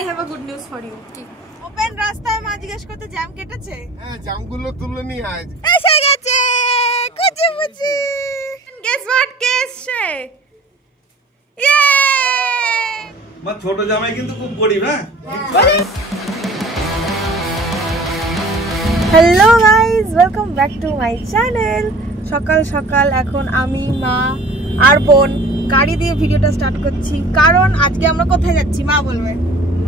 I have a good news for you. Open রাস্তায় মা জিজ্ঞেস করতে জ্যাম কেটেছে? হ্যাঁ, জ্যামগুলো তুলে নিয়ে আয়। এসে গেছে কুচি মুচি। Guess what কেসে? ইয়ে! মা ছোট জামাই কিন্তু খুব গরিব, হ্যাঁ? Hello guys, welcome back to my channel. সকাল সকাল এখন আমি, মা আর বোন গাড়ি দিয়ে ভিডিওটা স্টার্ট করছি। কারণ আজকে আমরা কোথায় যাচ্ছি মা বলবে?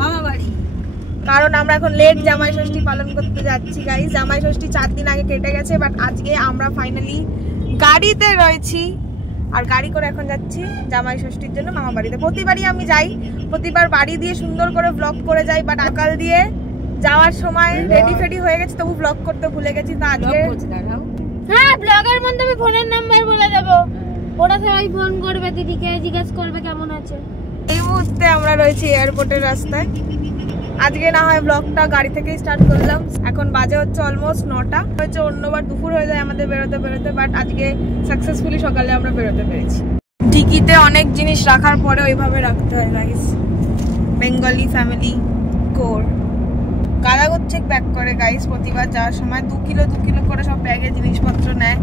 মামা বাড়ি। কারণ আমরা এখন লেট জামাই ষষ্ঠী পালন করতে যাচ্ছি গাইস। জামাই ষষ্ঠী 4 দিন আগে কেটে গেছে, বাট আজকে আমরা ফাইনালি গাড়িতে রয়েছি আর গাড়ি করে এখন যাচ্ছি জামাই ষষ্ঠীর জন্য মামা বাড়িতে। প্রতিবারই আমি যাই, প্রতিবার বাড়ি দিয়ে সুন্দর করে ব্লগ করে যাই, বাট সকাল দিয়ে যাওয়ার সময় রেডি ফেডি হয়ে গেছে, তবু ব্লগ করতে ভুলে গেছি। তা আজকে হ্যাঁ, ব্লগের মধ্যে আমি ফোনের নাম্বার বলে দেবো, ওরা সবাই ফোন করবে, দিদিকে জিজ্ঞেস করবে কেমন আছে। এই মুহূর্তে আমরা রয়েছি এয়ারপোর্টের রাস্তায়। আজকে না হয় ব্লগটা গাড়ি থেকেই স্টার্ট করলাম। এখন বাজে হচ্ছে অলমোস্ট 9টা। হচ্ছে অন্যবার দুপুর হয়ে যায় আমাদের বেরোতে বেরোতে, বাট আজকে সাকসেসফুলি সকালে আমরা বেরোতে পেরেছি। ডিকিতে অনেক জিনিস রাখার পরে ওইভাবে রাখতে হয় গাইস। বেঙ্গলি ফ্যামিলি কোর গালা হচ্ছে ব্যাগ করে গাইস। প্রতিবার যাওয়ার সময় 2 কিলো করে সব ব্যাগে জিনিসপত্র নেয়।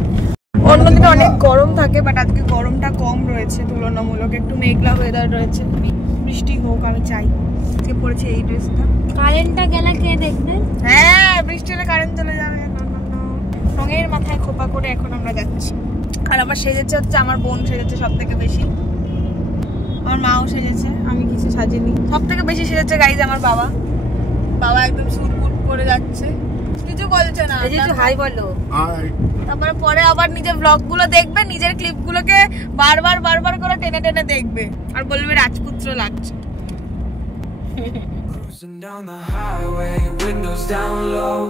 অন্যদিকে অনেক গরম থাকে, বাট আজকে গরমটা কম রয়েছে তুলনামূলক। একটু মেঘলা ওয়েদার রয়েছে, বৃষ্টি হোক আমি চাই। আজকে পড়েছে এই ড্রেসটা। কারেন্টটা গেলে কে দেখবে? হ্যাঁ, বৃষ্টি হলে কারেন্ট চলে যাবে। রঙের মাথায় খোপা করে এখন আমরা যাচ্ছি। আর আমার সেজেছে হচ্ছে, আমার বোন সেজেছে সব থেকে বেশি, আমার মাও সেজেছে, আমি কিছু সাজিনি। সব থেকে বেশি সেজেছে গাইজ আমার বাবা। বাবা একদম সুটবুট করে যাচ্ছে, কিছু বলছে না। হাই বলো। তারপরে পরে আবার নিজের ব্লগ গুলো দেখবে, নিজের ক্লিপ গুলোকে বারবার করে টেনে টেনে দেখবে আর বলবে রাজপুত্র লাগছে। Cruising down the highway, windows down low.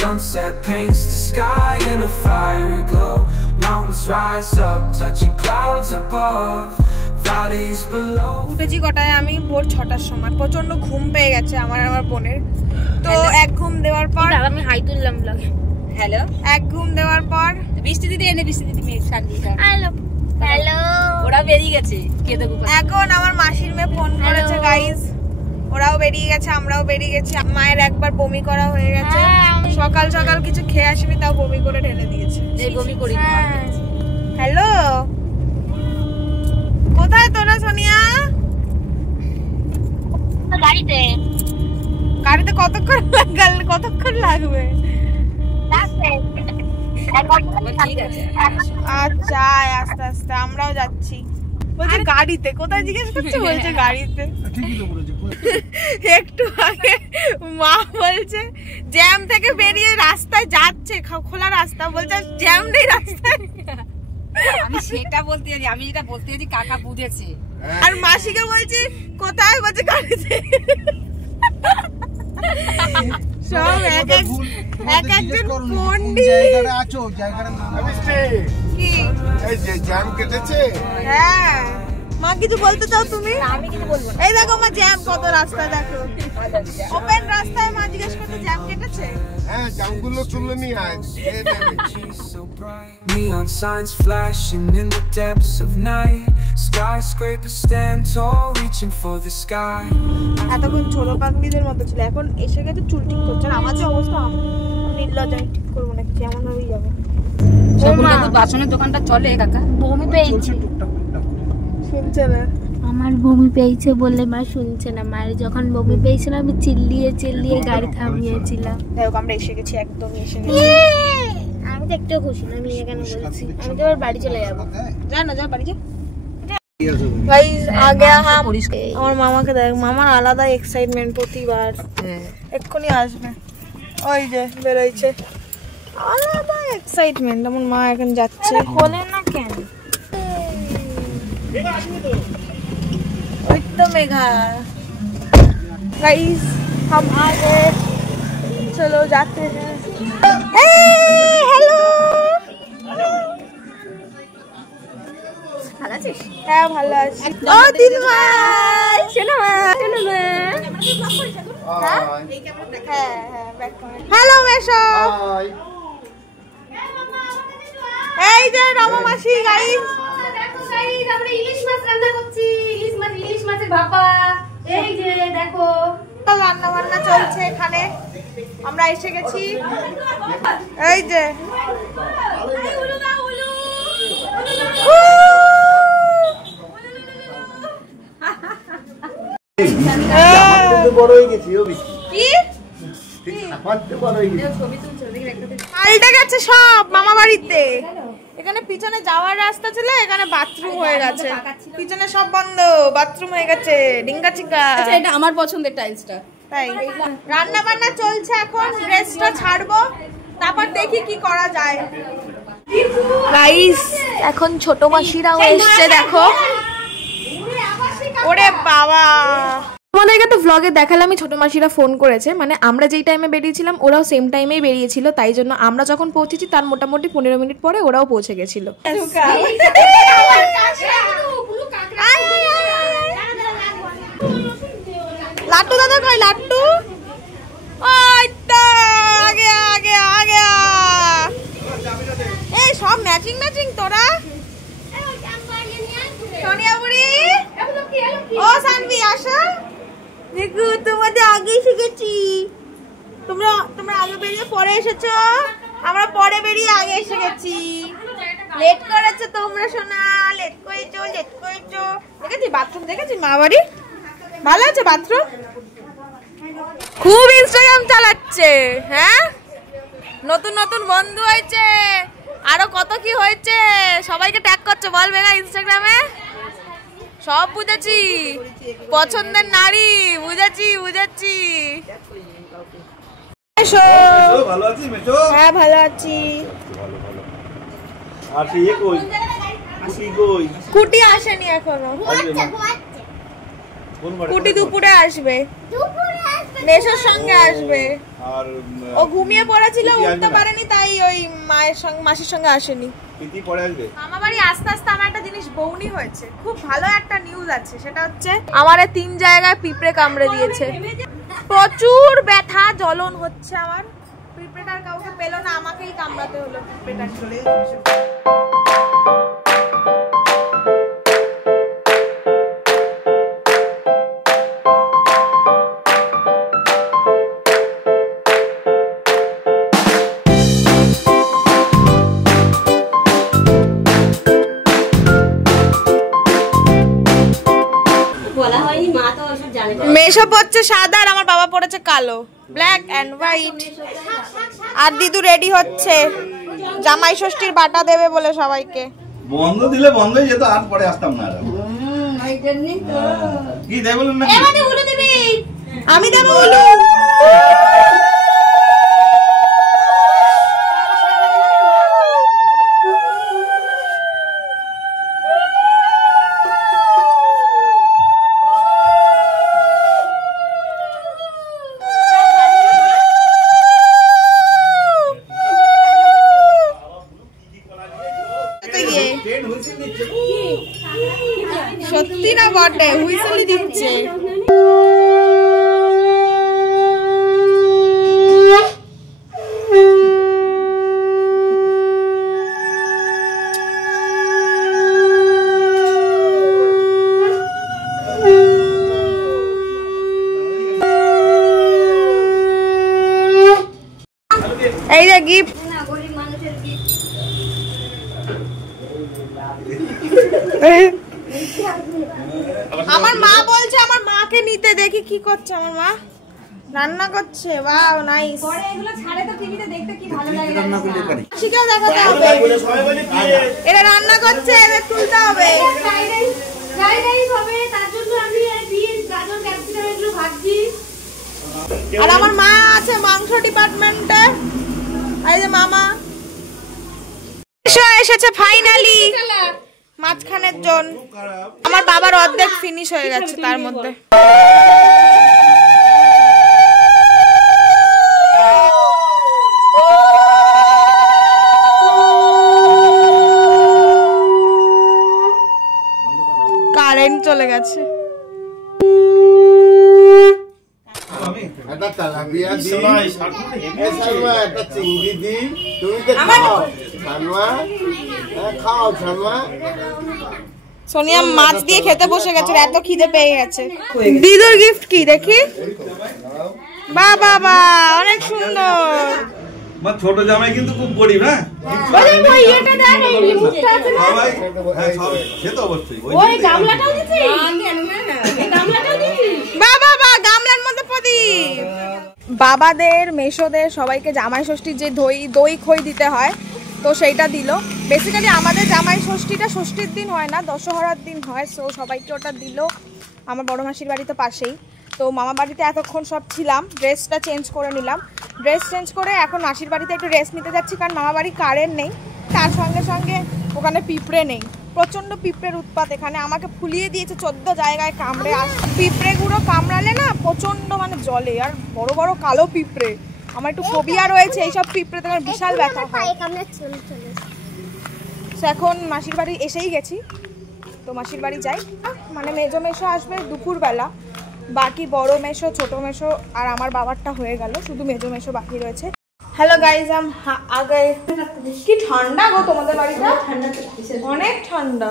Sunset paints the sky in a fiery glow. Mountains rise up, touching clouds above. Valleys below. উঠেছি কটায়? আমি ভোর 6টার সময়। প্রচন্ড ঘুম পেয়ে গেছে আমার বোনের। তো এক ঘুম দেওয়ার পর আমি হাই তুললাম ব্লগে। হ্যালো, এক ঘুম দেওয়ার পর বৃষ্টি দিদি মেয়ে শান্তিটা। হ্যালো, ওরা বেরিয়ে গেছে। কে দেখো? এখন আমার মাসির মেয়ে ফোন করেছে গাইস। ওরাও বেরিয়ে গেছে, আমরাও বেরিয়ে গেছি। মায়ের একবার বমি করা হয়ে গেছে, সকাল সকাল কিছু খেয়ে আসিনি, তাও বমি করে ঢেলে দিয়েছে। এই বমি করি। হ্যালো, কোথায় তোরা সোনিয়া? গাড়িতে। গাড়িতে কতক্ষণ লাগবে? আচ্ছা, আস্তে আস্তে আমরাও যাচ্ছি। বলছে গাড়িতে, কোথায় জিজ্ঞেস করছে? বলছে গাড়িতে। একটু আগে মা বলছে জ্যাম থেকে বেরিয়ে রাস্তায় যাচ্ছে, খোলা রাস্তা, বলছে জ্যাম নেই রাস্তায়। আমি সেটা বলতে যাচ্ছি, আমি যেটা বলতে যাচ্ছি কাকা বুঝেছে। আর মাসিকে বলছি কোথায়? বলছে গাড়িতে। সব একজন পন্ডিত। কি এই যে জ্যাম কেটেছে? হ্যাঁ, মা কিছু বলতে চাও তুমি? আমি কিছু বলবো না। এই দেখো মা, জ্যাম কত রাস্তায়, দেখো ওপেন রাস্তায়। মা জিজ্ঞেস করতে জ্যাম কেটেছে? হ্যাঁ, জ্যামগুলো তুলে নিয়ে আয়। Neon signs flashing in the depths of night. Skyscrapers stand tall, reaching for the sky. এতক্ষণ ছোট পাগলিদের মতো ছিল, এখন এসে গেছে চুল ঠিক করছে। আমার যে অবস্থা, নির্লজ্জ, আমি ঠিক করবো না, যেমন ভাবেই যাবো। বাসনের দোকানটা চলে কাকা। বমি পেয়েছে, শুনছে না। আমার বমি পেয়েছে বললে মা শুনছে না। মায়ের যখন বমি পেয়েছিল আমি চিল্লিয়ে গাড়ি থামিয়েছিলাম। দেখো আমরা এসে গেছি, একদমই এসে গেছি। আমি তো একটু খুশি না, আমি এখানে বলছি আমি তো এবার বাড়ি চলে যাবো। যা বাড়ি যা। গাইস আগে আমার মামাকে দেখ, মামার আলাদা এক্সাইটমেন্ট প্রতিবার। এক্ষুনি আসবে, ওই যে বেরোইছে, আলাদা এক্সাইটমেন্ট। আমার মা এখন যাচ্ছে। বলে না কেন? ওই তো মেঘা। गाइस हम आ गए, चलो जाते हैं। हेलो, হ্যাঁ ভালো আছি। ও দিদি ভাই, চলো হ্যালো মেশো। এই যে রমা মাসি। গাইস দেখো গাইস, আমরা ইলিশ মাছ রান্না করছি। ইলিশ মাছের ভাপা। এই যে দেখো আছে এখানে, আমরা এসে গেছি। এই যে পাল্টে গেছে সব মামা বাড়িতে। এখানে পিছনে যাওয়ার রাস্তা ছিল, এখানে বাথরুম হয়ে গেছে, পিছনে সব বন্ধ, বাথরুম হয়ে গেছে ডিঙ্গা চিঙ্গা। আচ্ছা এটা আমার পছন্দের টাইলসটা। তাই রান্না বান্না চলছে, এখন রেস্টটা ছাড়বো, তারপর দেখি কি করা যায়। গাইস এখন ছোট মাসিরাও এসছে, দেখো। ওরে বাবা, তোমাদেরকে তো ভ্লগে দেখালামই ছোট মাসিরা ফোন করেছে, মানে আমরা যেই টাইমে বেরিয়েছিলাম ওরাও সেম টাইমেই বেরিয়েছিল, তাই জন্য আমরা যখন পৌঁছেছি তার মোটামুটি 15 মিনিট পরে ওরাও পৌঁছে গেছিল। লাট্টু দাদা কই? লাট্টু আগে আগে আগে, এই সব ম্যাচিং ম্যাচিং তোরা। সোনিয়া বুড়ি, ও সানভি আসো, দেখো তোমাদের আগে শিখেছি। তোমরা আগে বেরিয়ে পরে এসেছো, আমরা পরে বেরিয়ে আগে এসে গেছি। লেট করেছো তোমরা সোনা, লেট করেছো। দেখেছি বাথরুম, দেখেছি মা বাড়ি ভালো আছে বাথরুম। খুব ইনস্টাগ্রাম চালাচ্ছে, হ্যাঁ নতুন নতুন বন্ধু হয়েছে, আরো কত কি হয়েছে, সবাইকে ট্যাগ করছে বল বেগা ইনস্টাগ্রামে। সব বুঝেছি, পছন্দের নারী, বুঝেছি। ভালো আছি মেশো? হ্যাঁ ভালো আছি। আর কি কই? কুটি আসেনি এখনো, কুটি দুপুরে আসবে, মেশোর সঙ্গে আসবে। আর ও ঘুমিয়ে পড়েছিল, উঠতে পারেনি, তাই ওই মায়ের সঙ্গে মাসির সঙ্গে আসেনি। প্রীতি পরে আসবে। মামা বাড়ি আস্তে আস্তে আমার একটা জিনিস বউনি হয়েছে, খুব ভালো একটা নিউজ আছে, সেটা হচ্ছে আমার 3 জায়গায় পিঁপড়ে কামড়ে দিয়েছে, প্রচুর ব্যথা জ্বলন হচ্ছে আমার। পিঁপড়েটার কাউকে পেলো না, আমাকেই কামড়াতে হলো পিঁপড়েটা। মেশো পড়ছে সাদা আর আমার বাবা পড়েছে কালো, ব্ল্যাক এন্ড হোয়াইট। আর দিদু রেডি হচ্ছে, জামাই ষষ্ঠীর বাটা দেবে বলে সবাইকে। বন্ধ দিলে বন্ধই যেত, আর পরে আসতাম না। কি দেয় বলুন না? আমি দেবো উলু। সত্যি না বটে, হুইসেলই দিচ্ছে। এই যে গিফট, আমার মা বলছে আমার মাকে নিতে, দেখি কি করছে আমার মা। রান্না করছে, ওয়াও নাইস। পরে এগুলো ছাড়ে তো টিভিতে দেখতে কি ভালো লাগে। শিখে দেখাতে হবে, এরা রান্না করছে, এদের তুলতে হবে। ফ্রাইড রাইস হবে, তার জন্য আমি বিনস, গাজর, ক্যাপসিকাম এগুলো ভাজছি। আর আমার মা আছে মাংস ডিপার্টমেন্টে, এই যে মামা এসেছে ফাইনালি মাঝখানের জন্য। আমার বাবার অর্ধেক ফিনিশ হয়ে গেছে তার মধ্যে। কারেন্ট চলে গেছে। একটা তেলাপিয়া দি, সালমা একটা চিংড়ি দি, তুমি তো খাও সালমা, খাও সালমা। সোনিয়া মাছ দিয়ে খেতে বসে গেছে, এত খিদে পেয়ে গেছে। দিদুর গিফট কি দেখি? বাহ বাহ বাহ, অনেক সুন্দর। আমার ছোট জামাই কিন্তু খুব গরিব, হ্যাঁ ওই এটা দেন, এই রিমোটটা আছে না, সবাই হ্যাঁ সব সে তো অবশ্যই ওই গামলাটাও দিছি, এই গামলাটাও দিছি। বাহ বাহ বাহ, গামলার মধ্যে প্রদীপ। বাবাদের মেশোদের সবাইকে জামাই ষষ্ঠীর যে দই খই দিতে হয়, তো সেইটা দিল। বেসিক্যালি আমাদের জামাই ষষ্ঠীটা ষষ্ঠীর দিন হয় না, দশহরার দিন হয়। সো সবাইকে ওটা দিল। আমার বড় মাসির বাড়ি তো পাশেই, তো মামা বাড়িতে এতক্ষণ সব ছিলাম, ড্রেসটা চেঞ্জ করে নিলাম। ড্রেস চেঞ্জ করে এখন মাসির বাড়িতে একটু রেস্ট নিতে যাচ্ছি, কারণ মামা বাড়ি কারেন্ট নেই। তার সঙ্গে সঙ্গে ওখানে পিঁপড়ে নেই, প্রচণ্ড পিঁপড়ের উৎপাত এখানে। আমাকে ফুলিয়ে দিয়েছে 14 জায়গায় কামড়ে। আর পিঁপড়েগুলো কামড়ালে না প্রচণ্ড মানে জলে, আর বড় বড় কালো পিঁপড়ে। আমার একটু ফোবিয়া রয়েছে এইসব পিঁপড়ে, তোমার বিশাল ব্যথা হয়। এখন মাসির বাড়ি এসেই গেছি, তো মাসির বাড়ি যাই। মানে মেজো মেশো আসবে দুপুরবেলা, বাকি বড় মেশো ছোট মেশো আর আমার বাবারটা হয়ে গেল, শুধু মেজো মেশো বাকি রয়েছে। হ্যালো গাইজ, আগে কি ঠান্ডা গো তোমাদের বাড়িটা? অনেক ঠান্ডা।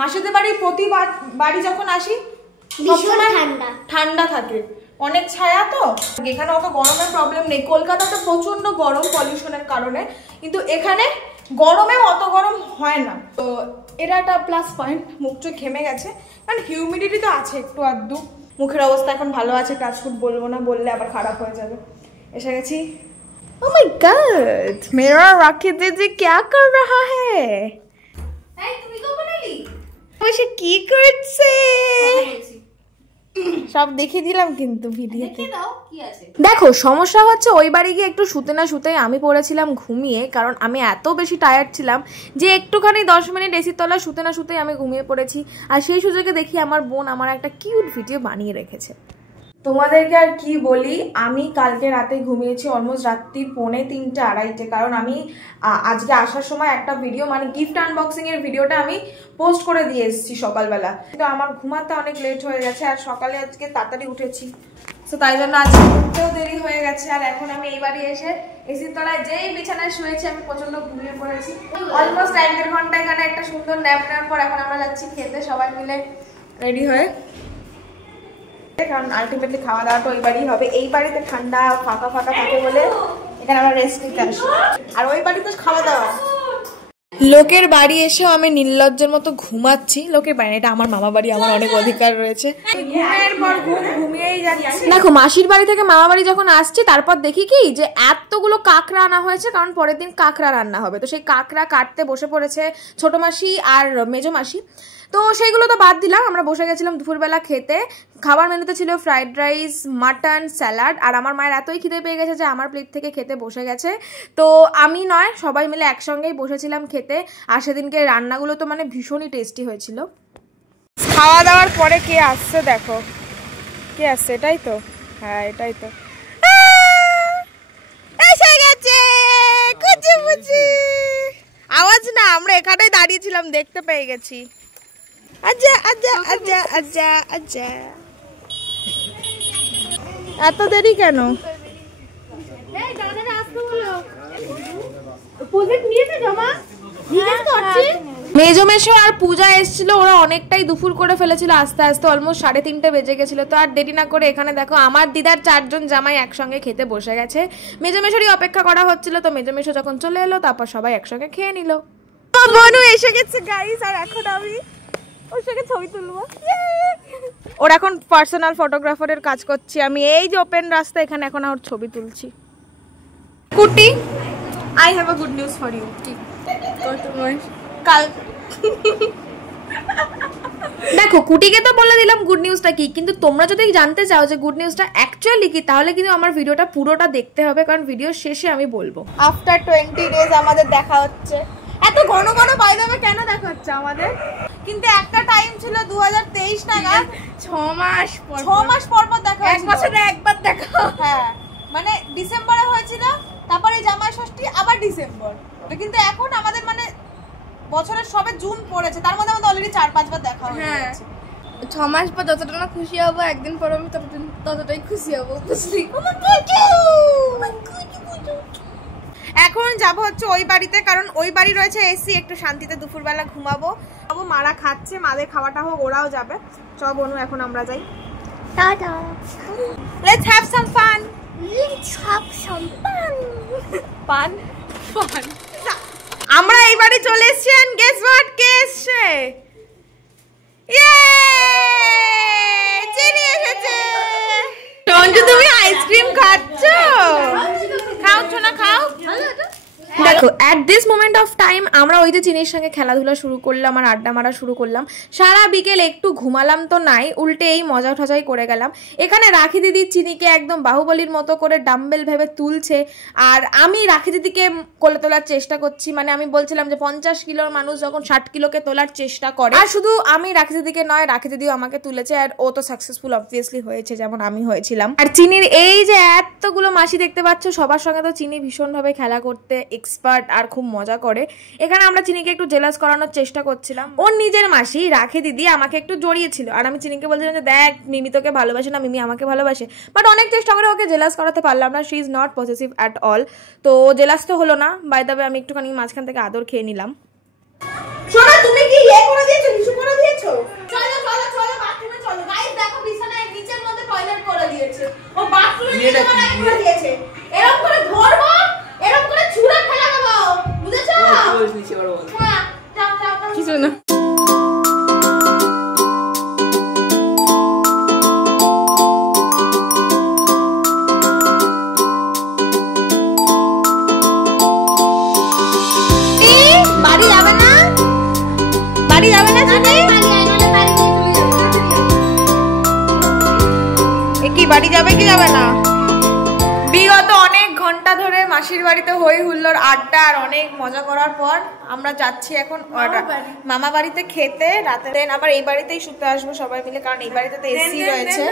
মাসিদের বাড়ি প্রতিবার বাড়ি যখন আসি ঠান্ডা থাকে, অনেক ছায়া তো। এখানে অত গরমের প্রবলেম নেই। কলকাতাতে প্রচন্ড গরম পলিউশনের কারণে, কিন্তু এখানে গরমেও অত গরম হয় না। তো এটা একটা প্লাস পয়েন্ট। মুখ চোখ ঘেমে গেছে, কারণ হিউমিডিটি তো আছে একটু আধটু। মুখের অবস্থা এখন ভালো আছে, টাচফুট বলবো না, বললে আবার খারাপ হয়ে যাবে। এসে গেছি। Oh my God, मेरा राखी दीदी क्या कर रहा है? তুমি কখন এলি? বসে কি করছে সব দেখিয়ে দিলাম কিন্তু ভিডিওতে। দেখো সমস্যা হচ্ছে, ওই বাড়ি গিয়ে একটু শুতে না শুতে আমি পড়েছিলাম ঘুমিয়ে, কারণ আমি এত বেশি টায়ার্ড ছিলাম যে একটুখানি 10 মিনিট এসির তলা শুতে না শুতে আমি ঘুমিয়ে পড়েছি। আর সেই সুযোগে দেখি আমার বোন আমার একটা কিউট ভিডিও বানিয়ে রেখেছে। তোমাদেরকে আর কি বলি, আমি কালকে রাতে ঘুমিয়েছি অলমোস্ট রাত্রির 2:30 2:30, কারণ আমি আজকে আসার সময় একটা ভিডিও মানে গিফট আনবক্সিং এর ভিডিওটা আমি পোস্ট করে দিয়ে এসেছি সকালবেলা, কিন্তু আমার ঘুমাতে অনেক লেট হয়ে গেছে। আর সকালে আজকে তাড়াতাড়ি উঠেছি, তো তাই জন্য আজকে উঠতেও দেরি হয়ে গেছে। আর এখন আমি এই বাড়ি এসে এসির তলায় যেই বিছানায় শুয়েছি আমি প্রচন্ড ঘুমিয়ে পড়েছি। অলমোস্ট 1.5 ঘন্টা এখানে একটা সুন্দর ন্যাপ নেওয়ার পর এখন আমরা যাচ্ছি খেতে, সবাই মিলে রেডি হয়ে, কারণ আলটিমেটলি খাওয়া দাওয়াটা ওই বাড়ি হবে। এই বাড়িতে ঠান্ডা ফাঁকা ফাঁকা থাকে বলে এখানে আমরা রেস্ট নিতে আসি, আর ওই বাড়িতে খাওয়া দাওয়া। লোকের বাড়ি এসেও আমি নির্লজ্জের মতো ঘুমাচ্ছি। লোকের বাড়ি, এটা আমার মামা বাড়ি, আমার অনেক অধিকার রয়েছে। ঘুমের পর ঘুমিয়েই যাচ্ছি। দেখো মাসির বাড়ি থেকে মামা বাড়ি যখন আসছি, তারপর দেখি কি যে এতগুলো কাঁকড়া আনা হয়েছে, কারণ পরের দিন কাঁকড়া রান্না হবে। তো সেই কাঁকড়া কাটতে বসে পড়েছে ছোট মাসি আর মেজো মাসি। তো সেইগুলো তো বাদ দিলাম, আমরা বসে গেছিলাম দুপুরবেলা খেতে। খাবার মেনুতে ছিল ফ্রাইড রাইস, মাটন, স্যালাড। আর আমার মায়ের এতই খিদে পেয়ে গেছে যে আমার প্লেট থেকে খেতে বসে গেছে। তো আমি নয়, সবাই মিলে একসঙ্গেই বসেছিলাম খেতে। আর সেদিনকে রান্নাগুলো তো মানে ভীষণই টেস্টি হয়েছিল। খাওয়া দাওয়ার পরে কে আসছে দেখো, কে আসছে, এটাই তো, হ্যাঁ এটাই তো এসে গেছে কুচি মুচি। আওয়াজ না, আমরা এখানেই দাঁড়িয়েছিলাম, দেখতে পেয়ে গেছি। আচ্ছা আচ্ছা আচ্ছা আচ্ছা আচ্ছা, এত দেরি কেন? মেজো মেশো আর পূজা এসেছিল, ওরা অনেকটাই দুপুর করে ফেলেছিল, আস্তে আস্তে অলমোস্ট 3:30 বেজে গেছিল। তো আর দেরি না করে এখানে দেখো আমার দিদার 4 জন জামাই একসঙ্গে খেতে বসে গেছে। মেজো মেশোরই অপেক্ষা করা হচ্ছিল, তো মেজো মেশো যখন চলে এলো তারপর সবাই একসঙ্গে খেয়ে নিল। বনু এসে গেছে গাইস, আর এখন আমি ওর সঙ্গে ছবি তুলবো। ওর এখন পার্সোনাল ফটোগ্রাফারের কাজ করছি আমি। এই যে ওপেন রাস্তা, এখানে এখন ওর ছবি তুলছি। Kuti, I have a good news for you. কাল দেখো কুটিকে তো বলে দিলাম গুড নিউজটা কি, কিন্তু তোমরা যদি জানতে চাও যে গুড নিউজটা অ্যাকচুয়ালি কি, তাহলে কিন্তু আমার ভিডিওটা পুরোটা দেখতে হবে, কারণ ভিডিও শেষে আমি বলবো। আফটার 20 ডেজ আমাদের দেখা হচ্ছে। এত ঘন ঘন বাই দ্য ওয়ে কেন দেখা হচ্ছে আমাদের? কিন্তু একটা টাইম ছিল 2023 নাগাদ 6 মাস পর দেখা, 1 বছরে একবার দেখা। হ্যাঁ মানে ডিসেম্বরে হয়েছিল, তারপরে জামাই ষষ্ঠী, আবার ডিসেম্বর। কিন্তু এখন আমাদের মানে বছরের সবে জুন পড়েছে, তার মধ্যে আমাদের অলরেডি 4-5 বার দেখা হয়ে গেছে। 6 মাস পর যতটা না খুশি হবো, একদিন পর আমি ততটাই খুশি হবো, বুঝলি? এখন যাবো হচ্ছে ওই বাড়িতে, কারণ ওই বাড়ি রয়েছে এসি, একটু শান্তিতে দুপুরবেলা ঘুমাবো। মারা খাচ্ছে, মাদের খাওয়াটা হোক, ওরাও যাবে। চল বনু এখন আমরা যাই। Tata. Let's have some fun. Let's have some fun. Fun? Fun. আমরা এইবারে চলে এসেছি and guess what? কে এসছে? Yay! চিনি এসেছে। সঞ্জু তুমি আইসক্রিম খাচ্ছ? খাওছ না খাও? দেখো at this moment of time আমরা ওই যে চিনির সঙ্গে খেলাধুলা শুরু করলাম আর আড্ডা মারা শুরু করলাম। সারা বিকেল একটু ঘুমালাম তো নাই, উল্টে এই মজা ঠজাই করে গেলাম। এখানে রাখি দিদি চিনিকে একদম বাহুবলীর মতো করে ডাম্বেল ভেবে তুলছে, আর আমি রাখি দিদিকে কোলে তোলার চেষ্টা করছি। মানে আমি বলছিলাম যে 50 কিলোর মানুষ যখন 60 কিলোকে তোলার চেষ্টা করে, আর শুধু আমি রাখি দিদিকে নয়, রাখি দিদিও আমাকে তুলেছে, আর ও তো সাকসেসফুল অবভিয়াসলি হয়েছে যেমন আমি হয়েছিলাম। আর চিনির এই যে এতগুলো মাসি দেখতে পাচ্ছ, সবার সঙ্গে তো চিনি ভীষণভাবে খেলা করতে এক্সপার্ট আর খুব মজা করে। এখানে আমরা চিনিকে একটু জেলাস করানোর চেষ্টা করছিলাম। ওর নিজের মাসি রাখি দিদি আমাকে একটু জড়িয়েছিল, আর আমি চিনিকে বলছিলাম যে দেখ মিমি তোকে ভালোবাসে না, মিমি আমাকে ভালোবাসে। বাট অনেক চেষ্টা করে ওকে জেলাস করাতে পারলাম না। She is not possessive at all. তো জেলাস তো হলো না। বাই দ্য ওয়ে আমি একটুখানি মাঝখান থেকে আদর খেয়ে নিলাম। সোনা তুমি কি করে দিয়েছো, কিছু করে দিয়েছো? চলো চলো চলো বাথরুমে চলো। গাইস দেখো বিছানায় নিচের মধ্যে টয়লেট করে দিয়েছে। ও বাথরুমে নিচে করে দিয়েছে। এরকম করে ধরবো, এরকম করে ছুঁড়ে ফেলে দেবো, বুঝেছো? হ্যাঁ যাও যাও কিছু না। বাড়ি যাবে না, বাড়ি যাবে না চিনি? কি বাড়ি যাবে কি যাবে না? বিগত অনেক ঘন্টা ধরে মাসির বাড়িতে হই হুল্লোড় আড্ডা আর অনেক মজা করার পর আমরা যাচ্ছি এখন মামা বাড়িতে খেতে। রাতে আবার এই বাড়িতেই শুতে আসবো সবাই মিলে, কারণ এই বাড়িতে তো এসি রয়েছে।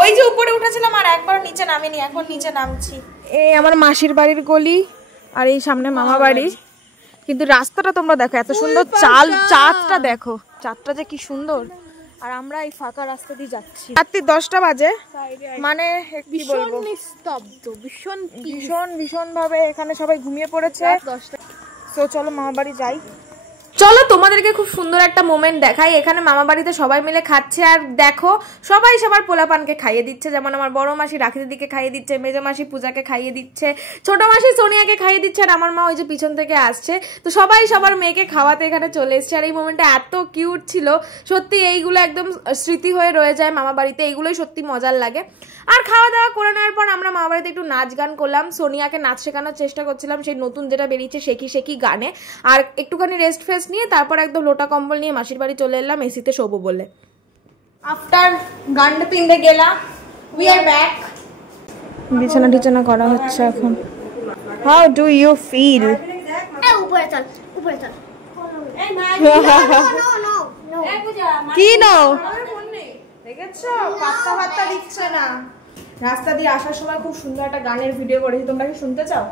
ওই যে উপরে উঠেছিলাম আর একবার নিচে নামিনি, এখন নিচে নামছি। এই আমার মাসির বাড়ির গলি আর এই সামনে মামা বাড়ি। কিন্তু রাস্তাটা তোমরা দেখো, এত সুন্দর চাঁদটা দেখো, চাঁদটা যে কি সুন্দর। আর আমরা এই ফাঁকা রাস্তা দিয়ে যাচ্ছি। রাত্রি 10টা বাজে, মানে কি বলবো, নিস্তব্ধ, ভীষণ ভাবে এখানে সবাই ঘুমিয়ে পড়েছে। তো চলো মামা বাড়ি যাই। চলো তোমাদেরকে খুব সুন্দর একটা মোমেন্ট দেখাই। এখানে মামা বাড়িতে সবাই মিলে খাচ্ছে, আর দেখো সবাই সবার পোলাপানকে খাইয়ে দিচ্ছে। যেমন আমার বড় মাসি রাখি দিদিকে খাইয়ে দিচ্ছে, মেজো মাসি পূজাকে খাইয়ে দিচ্ছে, ছোট মাসি সোনিয়াকে খাইয়ে দিচ্ছে, আর আমার মা ওই যে পিছন থেকে আসছে। তো সবাই সবার মেয়েকে খাওয়াতে এখানে চলে এসছে। আর এই মোমেন্টটা এত কিউট ছিল সত্যি, এইগুলো একদম স্মৃতি হয়ে রয়ে যায় মামা বাড়িতে। এইগুলোই সত্যি মজার লাগে। আর খাওয়া দাওয়া করে নেওয়ার পর আমরা মামা বাড়িতে একটু নাচ গান করলাম। সোনিয়াকে নাচ শেখানোর চেষ্টা করছিলাম, সেই নতুন যেটা বেরিয়েছে শেখি শেখি গানে। আর একটুখানি রেস্ট ফেস্ট নিয়ে তারপর একদম লোটা কম্বল নিয়ে মাসির বাড়ি চলে এলাম এসিতে শোবো বলে। আফটার গান্ড পিন্ডে গেলাম, উই আর ব্যাক। বিছানা টিছানা করা হচ্ছে এখন। How do you feel? উপরে চল, উপরে চল। কি নাও দেখেছো? পাত্তা দিচ্ছে না। রাস্তা দিয়ে আসার সময় খুব সুন্দর একটা গানের ভিডিও করেছি, তোমরা কি শুনতে চাও?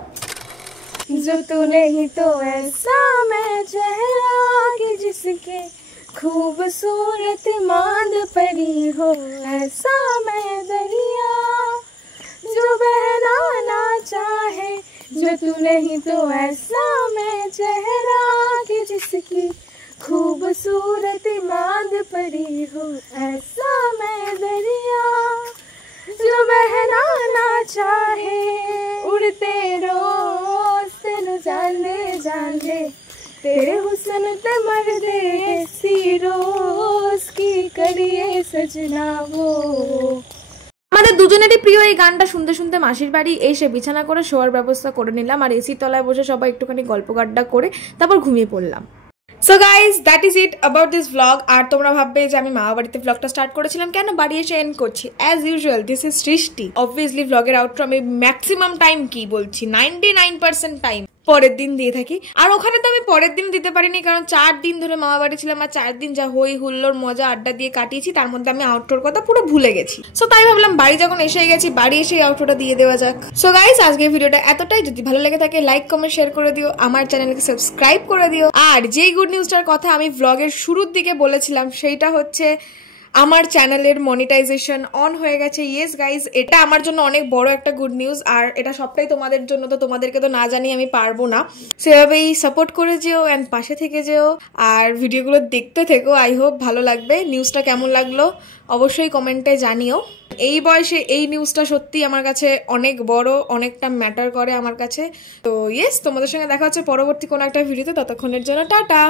जो तू नहीं तो ऐसा मैं चेहरा कि जिसके खूबसूरत मांद पड़ी हो, ऐसा मैं दरिया जो बहना ना चाहे, जो तू नहीं तो ऐसा मैं चेहरा कि जिसकी खूबसूरत मांद पड़ी हो, ऐसा मैं दरिया जो बहना ना चाहे, उड़ते रोज तेनु जान दे तेरे हुस्न ते मर दे, सी रोज की करिए सजना वो। আমাদের দুজনেরই প্রিয় এই গানটা শুনতে শুনতে মাসির বাড়ি এসে বিছানা করে শোয়ার ব্যবস্থা করে নিলাম, আর এসির তলায় বসে সবাই একটুখানি গল্প গাড্ডা করে তারপর ঘুমিয়ে পড়লাম। So guys that is it about this blog. আর তোমরা ভাববে যে আমি মামা বাড়িতে ব্লগটা স্টার্ট করেছিলাম কেন, বাড়ি এসে এন্ড করছি। অ্যাজ ইউজুয়াল দিস ইজ সৃষ্টি। অবভিয়াসলি ব্লগের আউটরো আমি ম্যাক্সিমাম টাইম কি বলছি 99% টাইম পরের দিন দিয়ে থাকি। আর ওখানে তো আমি পরের দিন দিতে পারিনি, কারণ 4 দিন ধরে মামা বাড়ি ছিলাম, আর 4 দিন যা হই হুল্লোর মজা আড্ডা দিয়ে কাটিয়েছি, তার মধ্যে আমি আউটরোর কথা পুরো ভুলে গেছি। সো তাই ভাবলাম বাড়ি যখন এসে গেছি, বাড়ি এসে আউটরোটা দিয়ে দেওয়া যাক। সো গাইস আজকের ভিডিওটা এতটাই। যদি ভালো লেগে থাকে লাইক কমেন্ট শেয়ার করে দিও, আমার চ্যানেলকে সাবস্ক্রাইব করে দিও। আর যেই গুড নিউজটার কথা আমি ব্লগের শুরুর দিকে বলেছিলাম, সেইটা হচ্ছে আমার চ্যানেলের মনিটাইজেশন অন হয়ে গেছে। ইয়েস গাইজ, এটা আমার জন্য অনেক বড় একটা গুড নিউজ, আর এটা সবটাই তোমাদের জন্য। তো তোমাদেরকে তো না জানি আমি পারবো না, সেভাবেই সাপোর্ট করে যেও অ্যান্ড পাশে থেকে যেও, আর ভিডিওগুলো দেখতে থেকো। আই হোপ ভালো লাগবে। নিউজটা কেমন লাগলো অবশ্যই কমেন্টে জানিও। এই বয়সে এই নিউজটা সত্যি আমার কাছে অনেক বড়, অনেকটা ম্যাটার করে আমার কাছে। তো ইয়েস, তোমাদের সঙ্গে দেখা হচ্ছে পরবর্তী কোনো একটা ভিডিওতে, ততক্ষণের জন্য টাটা।